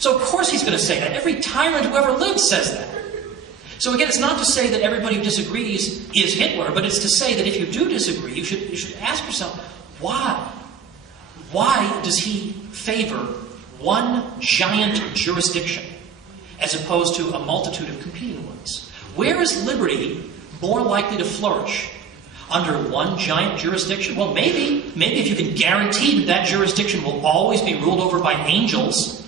So of course he's going to say that. Every tyrant who ever lived says that. So again, it's not to say that everybody who disagrees is Hitler, but it's to say that if you do disagree, you should ask yourself, why? Why does he favor one giant jurisdiction as opposed to a multitude of competing ones? Where is liberty more likely to flourish? Under one giant jurisdiction? Well, maybe if you can guarantee that that jurisdiction will always be ruled over by angels,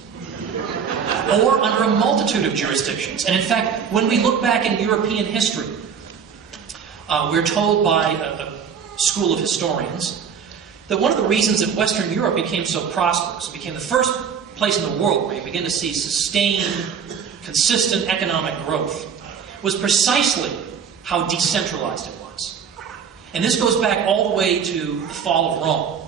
or under a multitude of jurisdictions. And in fact, when we look back in European history, we're told by a school of historians that one of the reasons that Western Europe became so prosperous, became the first place in the world where you begin to see sustained, consistent economic growth, was precisely how decentralized it was. And this goes back all the way to the fall of Rome.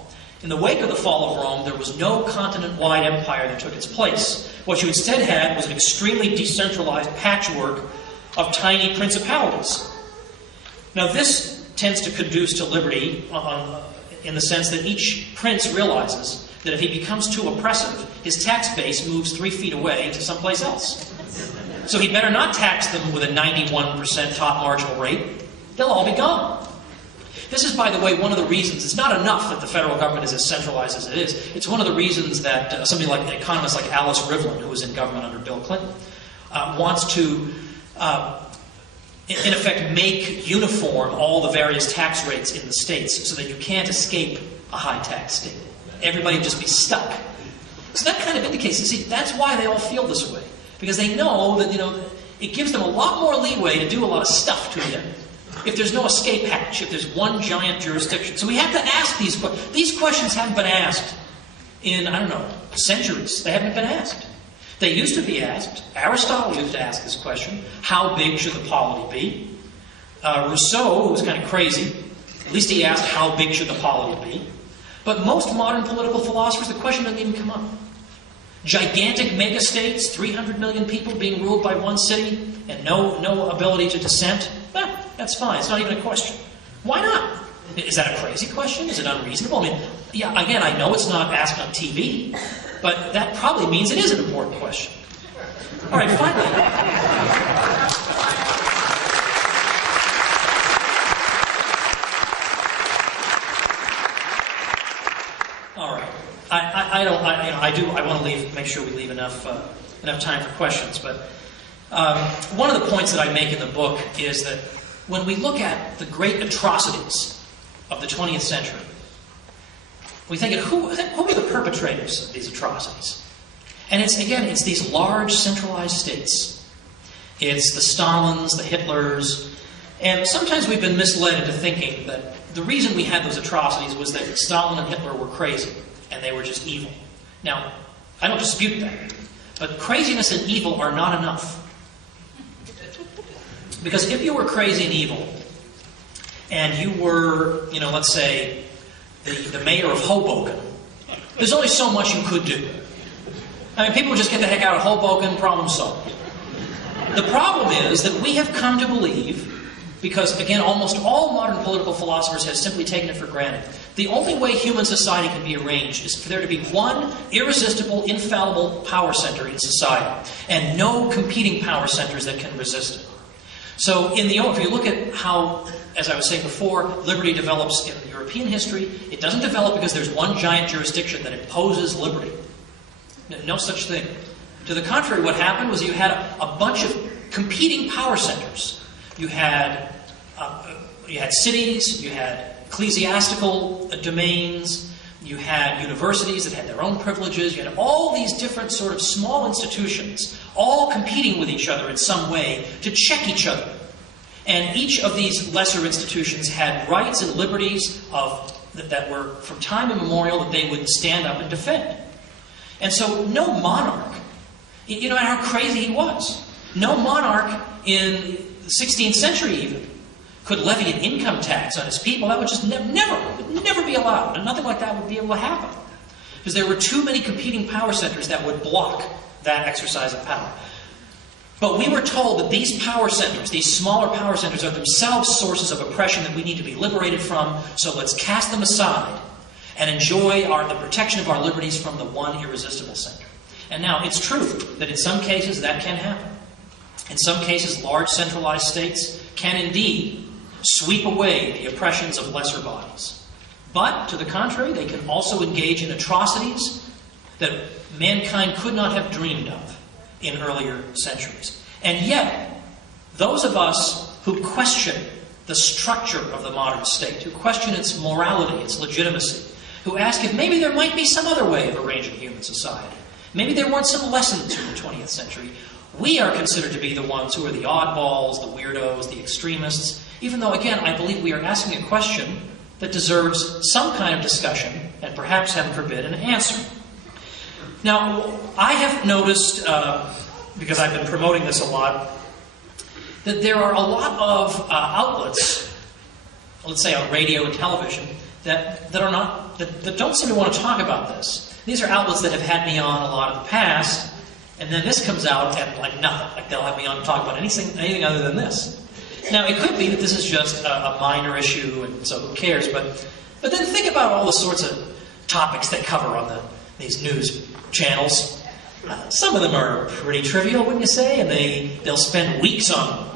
In the wake of the fall of Rome, there was no continent-wide empire that took its place. What you instead had was an extremely decentralized patchwork of tiny principalities. Now, this tends to conduce to liberty in the sense that each prince realizes that if he becomes too oppressive, his tax base moves 3 feet away to someplace else. So he better not tax them with a 91% top marginal rate. They'll all be gone. This is, by the way, one of the reasons. It's not enough that the federal government is as centralized as it is. It's one of the reasons that somebody like an economist like Alice Rivlin, who was in government under Bill Clinton, wants to, in effect, make uniform all the various tax rates in the states so that you can't escape a high tax state. Everybody would just be stuck. So that kind of indicates, you see, that's why they all feel this way. Because they know that, it gives them a lot more leeway to do a lot of stuff to you if there's no escape hatch, if there's one giant jurisdiction. So we have to ask these questions. These questions haven't been asked in, centuries. They haven't been asked. They used to be asked. Aristotle used to ask this question. How big should the polity be? Rousseau, who was kind of crazy, at least he asked, how big should the polity be? But most modern political philosophers, the question doesn't even come up. Gigantic megastates, 300 million people being ruled by one city, and no ability to dissent? That's fine. It's not even a question. Why not? Is that a crazy question? Is it unreasonable? Again, I know it's not asked on TV, but that probably means it is an important question. All right, finally. All right. I want to make sure we leave enough time for questions. But one of the points that I make in the book is that when we look at the great atrocities of the 20th century, we think of who are the perpetrators of these atrocities? And it's these large centralized states. It's the Stalins, the Hitlers, and sometimes we've been misled into thinking that the reason we had those atrocities was that Stalin and Hitler were crazy, and they were just evil. Now, I don't dispute that, but craziness and evil are not enough. Because if you were crazy and evil, and you were, let's say, the mayor of Hoboken, there's only so much you could do. People would just get the heck out of Hoboken, problem solved. The problem is that we have come to believe, because, again, almost all modern political philosophers have simply taken it for granted, the only way human society can be arranged is for there to be one irresistible, infallible power center in society, and no competing power centers that can resist it. So, if you look at how, as I was saying before, liberty develops in European history, it doesn't develop because there's one giant jurisdiction that imposes liberty. No such thing. To the contrary, what happened was you had a bunch of competing power centers. You had cities, you had ecclesiastical domains, you had universities that had their own privileges, you had all these different sort of small institutions, all competing with each other in some way to check each other. And each of these lesser institutions had rights and liberties that were from time immemorial that they would stand up and defend. And so no monarch, no matter how crazy he was, no monarch in the 16th century even could levy an income tax on his people. That would just never be allowed. And nothing like that would be able to happen. Because there were too many competing power centers that would block that exercise of power. But we were told that these power centers, these smaller power centers, are themselves sources of oppression that we need to be liberated from, so let's cast them aside and enjoy the protection of our liberties from the one irresistible center. And now, it's true that in some cases that can happen. In some cases, large centralized states can indeed sweep away the oppressions of lesser bodies. But, to the contrary, they can also engage in atrocities that mankind could not have dreamed of in earlier centuries. And yet, those of us who question the structure of the modern state, who question its morality, its legitimacy, who ask if maybe there might be some other way of arranging human society, maybe there weren't some lessons in the 20th century, we are considered to be the ones who are the oddballs, the weirdos, the extremists, even though, again, I believe we are asking a question that deserves some kind of discussion and perhaps, heaven forbid, an answer. Now, I have noticed, because I've been promoting this a lot, that there are a lot of outlets, let's say on radio and television, that don't seem to want to talk about this. These are outlets that have had me on a lot in the past, and then this comes out and like nothing. Like they'll have me on to talk about anything other than this. Now, it could be that this is just a minor issue, and so who cares? But then think about all the sorts of topics they cover on these news channels. Some of them are pretty trivial, wouldn't you say? And they'll spend weeks on them.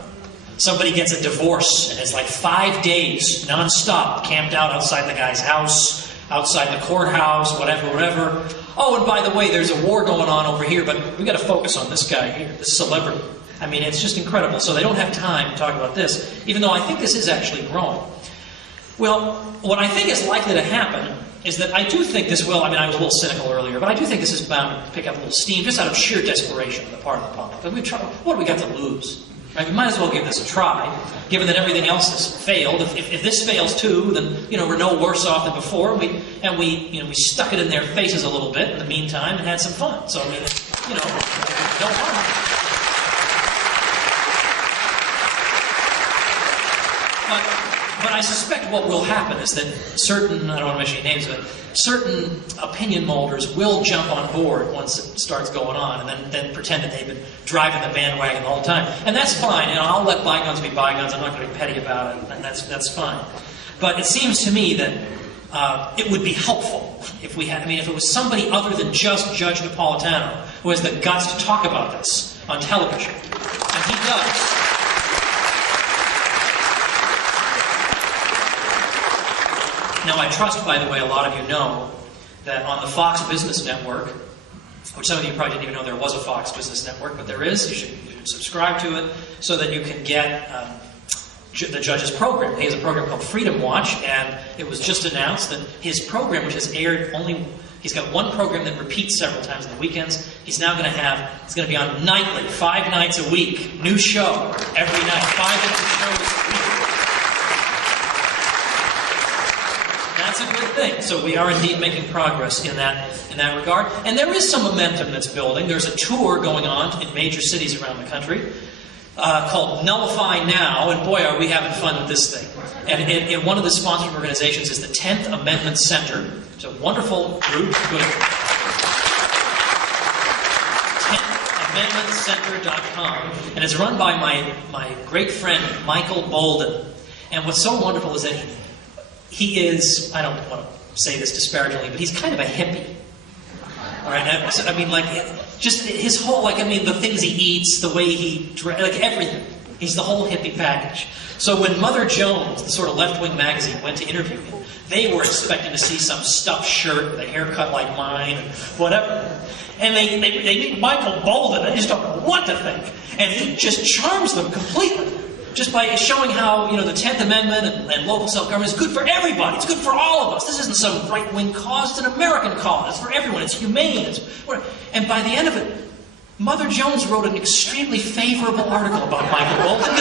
Somebody gets a divorce, and it's like 5 days, non-stop, camped out outside the guy's house, outside the courthouse, whatever. Oh, and by the way, there's a war going on over here, but we got to focus on this guy here, this celebrity. I mean, it's just incredible. So they don't have time to talk about this, even though I think this is actually growing. Well, what I think is likely to happen is that I do think this will, I mean, I was a little cynical earlier, but I do think this is bound to pick up a little steam just out of sheer desperation on the part of the public. But what do we got to lose? Right? We might as well give this a try, given that everything else has failed. If this fails too, then we're no worse off than before. We stuck it in their faces a little bit in the meantime and had some fun. So I mean, no harm. But I suspect what will happen is that certain, I don't want to mention any names, but certain opinion molders will jump on board once it starts going on and then pretend that they've been driving the bandwagon the whole time. And that's fine. I'll let bygones be bygones. I'm not going to be petty about it. And that's fine. But it seems to me that it would be helpful if we had, if it was somebody other than just Judge Napolitano who has the guts to talk about this on television. And he does. Now, I trust, by the way, a lot of you know that on the Fox Business Network, which some of you probably didn't even know there was a Fox Business Network, but there is. You should subscribe to it so that you can get the judge's program. He has a program called Freedom Watch, and it was just announced that his program, which has aired he's got one program that repeats several times on the weekends. He's now going to it's going to be on nightly, 5 nights a week, new show every night, 5 different shows a week. That's a good thing. So we are indeed making progress in that regard. And there is some momentum that's building. There's a tour going on in major cities around the country called Nullify Now. And boy, are we having fun with this thing. And one of the sponsored organizations is the 10th Amendment Center. It's a wonderful group. 10thAmendmentCenter.com. And it's run by my great friend, Michael Bolden. And what's so wonderful is that he is, I don't want to say this disparagingly, but he's kind of a hippie. All right? I mean, like, just his whole, the things he eats, the way he dresses, everything. He's the whole hippie package. So when Mother Jones, the sort of left-wing magazine, went to interview him, they were expecting to see some stuffed shirt with a haircut like mine and whatever. And they meet Michael Bolden, and they just don't know what to think. And he just charms them completely. Just by showing how, the 10th Amendment and local self-government is good for everybody. It's good for all of us. This isn't some right-wing cause. It's an American cause. It's for everyone. It's humane. And by the end of it, Mother Jones wrote an extremely favorable article about Michael Bolton.